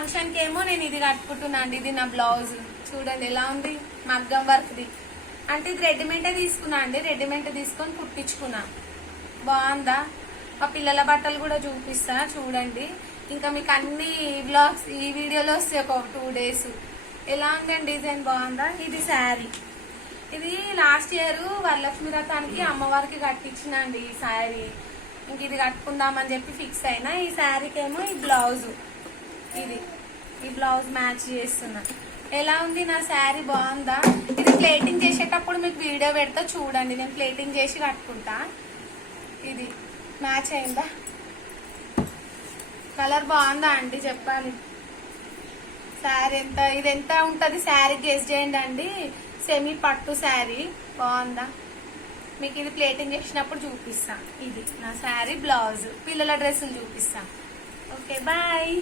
ఫంక్షన్కి ఏమో నేను ఇది కట్టుకుంటున్నా అండి. ఇది నా బ్లౌజ్. చూడండి ఎలా ఉంది? మగ్గం వర్క్ది. అంటే ఇది రెడీమేడే తీసుకున్నా అండి. రెడీమేడ్ తీసుకొని కుట్టించుకున్నా. బాగుందా? మా పిల్లల బట్టలు కూడా చూపిస్తా చూడండి. ఇంకా మీకు అన్ని బ్లాగ్స్ ఈ వీడియోలో వస్తాయి ఒక టూ డేస్. ఎలా ఉందండి డిజైన్? బాగుందా? ఇది శారీ. ఇది లాస్ట్ ఇయర్ వరలక్ష్మి రథానికి అమ్మవారికి కట్టించిన అండి ఈ శారీ. ఇంక ఇది కట్టుకుందామని చెప్పి ఫిక్స్ అయినా ఈ శారీకి ఏమో ఈ బ్లౌజ్. ఇది. ఈ బ్లౌజ్ మ్యాచ్ చేస్తున్నా. ఎలా ఉంది? నా శారీ బాగుందా? ఇది ప్లేటింగ్ చేసేటప్పుడు మీకు వీడియో పెడతా చూడండి. నేను ప్లేటింగ్ చేసి కట్టుకుంటా. ఇది మ్యాచ్ అయిందా? కలర్ బాగుందా అండి? చెప్పాలి. శారీ ఎంత ఇది ఎంత ఉంటుంది? శారీ గెస్ చేయండి అండి. సెమీ పట్టు శారీ. బాగుందా? మీకు ఇది ప్లేటింగ్ చేసినప్పుడు చూపిస్తాను ఇది నా శారీ బ్లౌజ్. పిల్లల డ్రెస్సులు చూపిస్తాను ఓకే బాయ్.